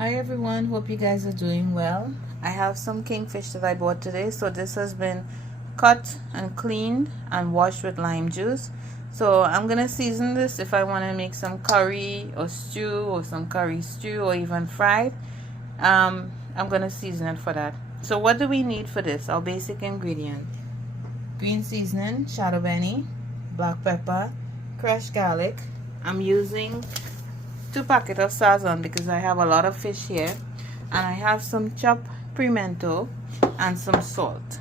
Hi everyone, hope you guys are doing well. I have some kingfish that I bought today. So this has been cut and cleaned and washed with lime juice. So I'm gonna season this if I want to make some curry or stew or some curry stew or even fried. I'm gonna season it for that. So what do we need for this? Our basic ingredient: green seasoning, shadow benny, black pepper, crushed garlic. I'm using 2 packets of sazon because I have a lot of fish here, and I have some chopped pimento and some salt.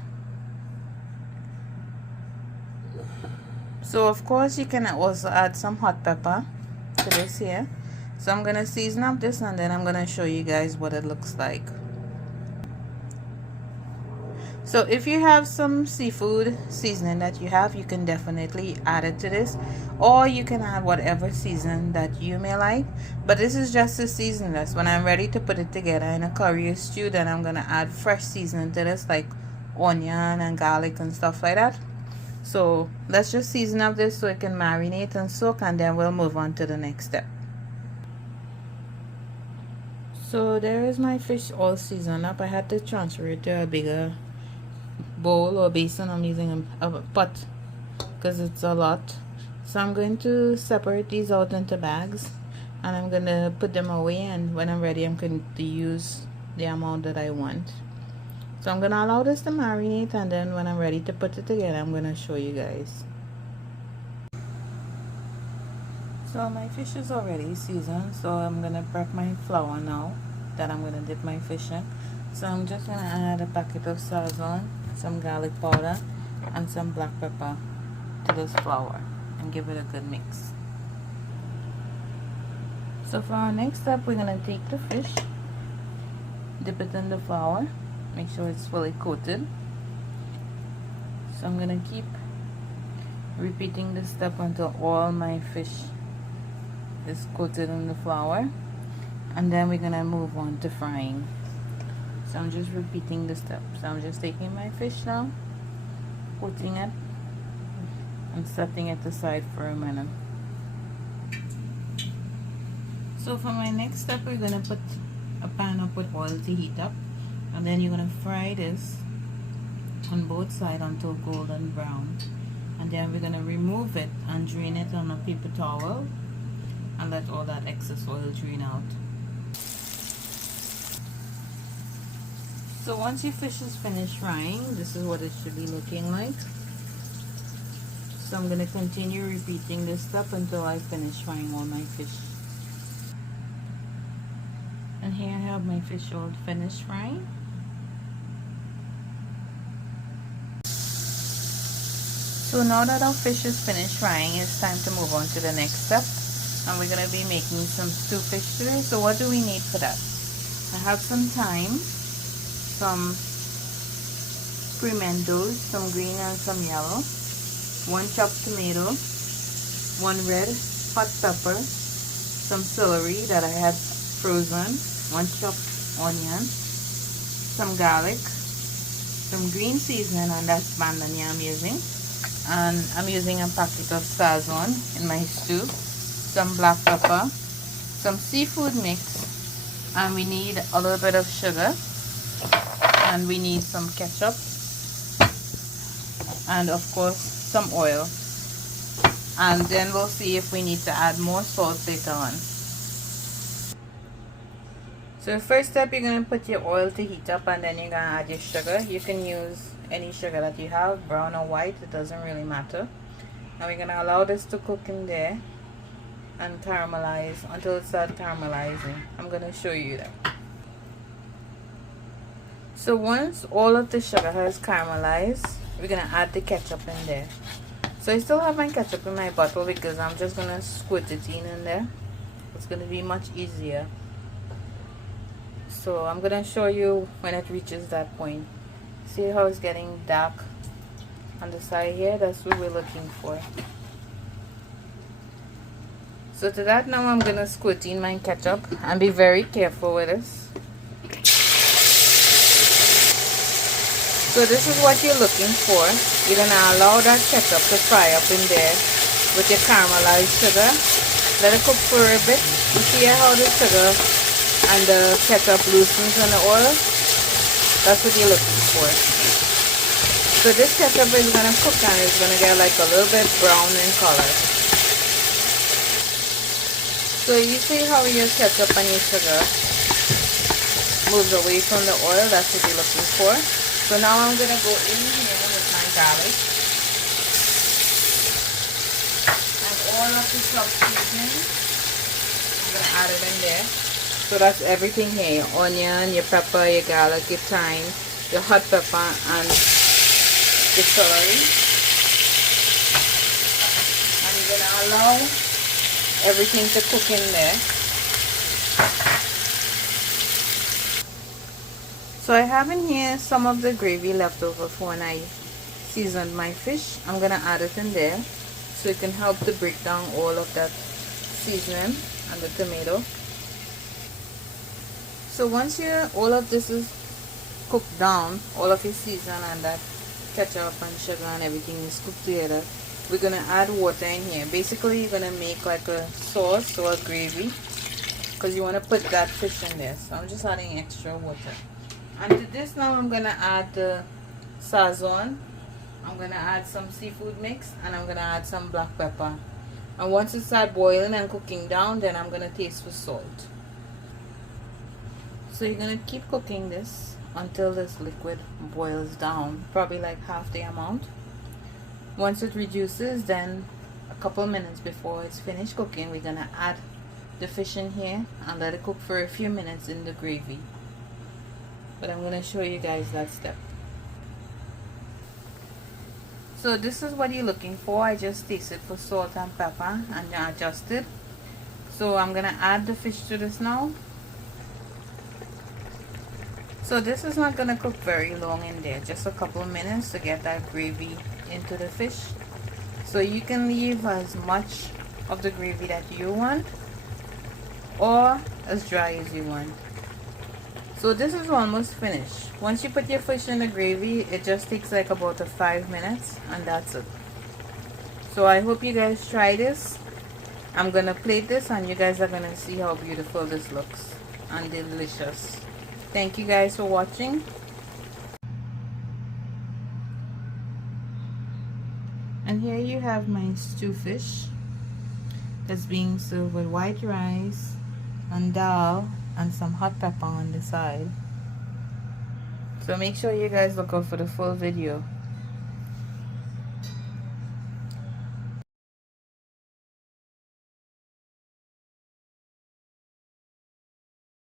So of course you can also add some hot pepper to this here. So I'm gonna season up this and then I'm gonna show you guys what it looks like. So if you have some seafood seasoning that you have, you can definitely add it to this, or you can add whatever season that you may like. But this is just to season this. When I'm ready to put it together in a curry or stew, then I'm gonna add fresh seasoning to this, like onion and garlic and stuff like that. So let's just season up this so it can marinate and soak, and then we'll move on to the next step. So there is my fish all seasoned up. I had to transfer it to a bigger bowl or basin. I'm using a pot because it's a lot. So I'm going to separate these out into bags and I'm going to put them away, and when I'm ready I'm going to use the amount that I want. So I'm going to allow this to marinate, and then when I'm ready to put it together I'm going to show you guys. So my fish is already seasoned, so I'm going to prep my flour now that I'm going to dip my fish in. So I'm just going to add a packet of sazon, some garlic powder, and some black pepper to this flour and give it a good mix. So for our next step, we're going to take the fish, dip it in the flour, make sure it's fully coated. So I'm going to keep repeating this step until all my fish is coated in the flour, and then we're going to move on to frying. So I'm just repeating the steps. So I'm just taking my fish now, coating it, and setting it aside for a minute. So for my next step, we're going to put a pan up with oil to heat up, and then you're going to fry this on both sides until golden brown, and then we're going to remove it and drain it on a paper towel and let all that excess oil drain out. So once your fish is finished frying, this is what it should be looking like. So I'm going to continue repeating this step until I finish frying all my fish. And here I have my fish all finished frying. So now that our fish is finished frying, it's time to move on to the next step. And we're going to be making some stew fish today. So what do we need for that? I have some thyme, some pimentos, some green and some yellow, 1 chopped tomato, 1 red hot pepper, some celery that I had frozen, 1 chopped onion, some garlic, some green seasoning, and that's bandania I'm using, and I'm using a packet of sazon in my stew, some black pepper, some seafood mix, and we need a little bit of sugar, and we need some ketchup, and of course some oil, and then we'll see if we need to add more salt later on. So the first step, you're going to put your oil to heat up, and then you're going to add your sugar. You can use any sugar that you have, brown or white, it doesn't really matter. Now we're going to allow this to cook in there and caramelize until it starts caramelizing. I'm going to show you that. So once all of the sugar has caramelized, we're going to add the ketchup in there. So I still have my ketchup in my bottle because I'm just going to squirt it in there. It's going to be much easier. So I'm going to show you when it reaches that point. See how it's getting dark on the side here? That's what we're looking for. So to that, now I'm going to squirt in my ketchup and be very careful with this. So this is what you're looking for. You're going to allow that ketchup to fry up in there with your caramelized sugar. Let it cook for a bit. You see how the sugar and the ketchup loosens in the oil. That's what you're looking for. So this ketchup is going to cook and it's going to get like a little bit brown in color. So you see how your ketchup and your sugar moves away from the oil. That's what you're looking for. So now I'm going to go in here with my garlic and all of the chopped seasoning. I'm going to add it in there. So that's everything here: your onion, your pepper, your garlic, your thyme, your hot pepper, and the celery. And you're going to allow everything to cook in there. So I have in here some of the gravy left over for when I seasoned my fish. I'm going to add it in there so it can help to break down all of that seasoning and the tomato. So once all of this is cooked down, all of your season and that ketchup and sugar and everything is cooked together, we're going to add water in here. Basically you're going to make like a sauce or a gravy because you want to put that fish in there. So I'm just adding extra water. And to this now I'm going to add the sazon. I'm going to add some seafood mix and I'm going to add some black pepper. And once it starts boiling and cooking down, then I'm going to taste for salt. So you're going to keep cooking this until this liquid boils down, probably like half the amount. Once it reduces, then a couple minutes before it's finished cooking, we're going to add the fish in here and let it cook for a few minutes in the gravy. But I'm going to show you guys that step. So this is what you're looking for. I just tasted for salt and pepper and adjusted. So I'm going to add the fish to this now. So this is not going to cook very long in there, just a couple of minutes to get that gravy into the fish. So you can leave as much of the gravy that you want or as dry as you want. So this is almost finished. Once you put your fish in the gravy, it just takes like about 5 minutes and that's it. So I hope you guys try this. I'm going to plate this and you guys are going to see how beautiful this looks and delicious. Thank you guys for watching. And here you have my stew fish that's being served with white rice and dal and some hot pepper on the side. So make sure you guys look out for the full video.